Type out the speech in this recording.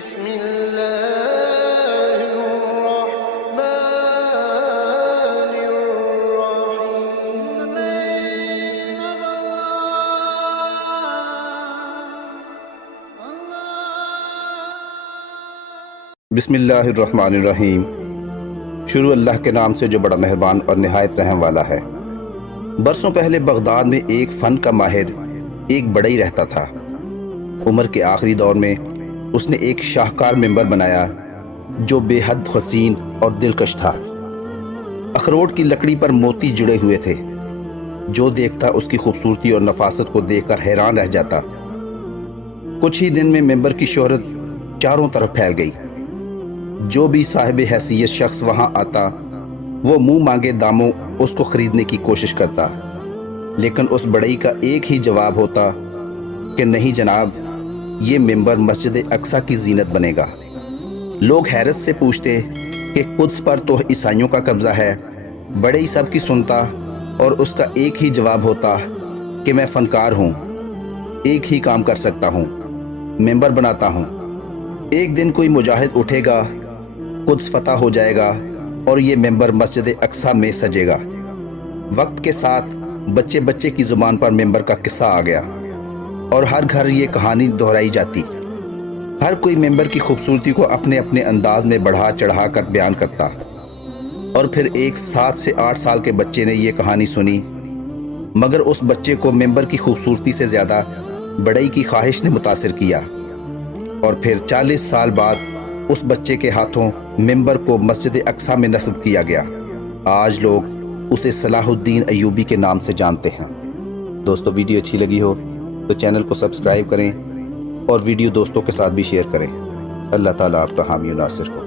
بسم الله الرحمن الرحيم. بسم اللہ الرحمن الرحیم. شروع اللہ کے نام سے جو بڑا مہربان اور نہایت رحم والا ہے. برسوں پہلے بغداد میں ایک فن کا ماہر ایک بڑئی رہتا تھا. عمر کے آخری دور میں اس نے ایک شاہکار ممبر بنایا جو بے حد حسین اور دلکش تھا. اخروٹ کی لکڑی پر موتی جڑے ہوئے تھے. جو دیکھتا اس کی خوبصورتی اور نفاست کو دیکھ کر حیران رہ جاتا. کچھ ہی دن میں ممبر کی شہرت چاروں طرف پھیل گئی. جو بھی صاحب حیثیت شخص وہاں آتا وہ منہ مانگے داموں اس کو خریدنے کی کوشش کرتا، لیکن اس بڑئی کا ایک ہی جواب ہوتا کہ نہیں جناب، یہ ممبر مسجد اقصیٰ کی زینت بنے گا. لوگ حیرت سے پوچھتے کہ قدس پر تو عیسائیوں کا قبضہ ہے. بڑئی سب کی سنتا اور اس کا ایک ہی جواب ہوتا کہ میں فنکار ہوں، ایک ہی کام کر سکتا ہوں، ممبر بناتا ہوں. ایک دن کوئی مجاہد اٹھے گا، قدس فتح ہو جائے گا اور یہ ممبر مسجد اقصیٰ میں سجے گا. وقت کے ساتھ بچے بچے کی زبان پر ممبر کا قصہ آ گیا اور ہر گھر یہ کہانی دہرائی جاتی. ہر کوئی ممبر کی خوبصورتی کو اپنے اپنے انداز میں بڑھا چڑھا کر بیان کرتا. اور پھر ایک 7 سے 8 سال کے بچے نے یہ کہانی سنی، مگر اس بچے کو ممبر کی خوبصورتی سے زیادہ بڑئی کی خواہش نے متاثر کیا. اور پھر 40 سال بعد اس بچے کے ہاتھوں ممبر کو مسجد اقصیٰ میں نصب کیا گیا. آج لوگ اسے صلاح الدین ایوبی کے نام سے جانتے ہیں. دوستو، ویڈیو اچھی لگی ہو تو چینل کو سبسکرائب کریں اور ویڈیو دوستوں کے ساتھ بھی شیئر کریں. اللہ تعالیٰ آپ کا حامی و ناصر ہو.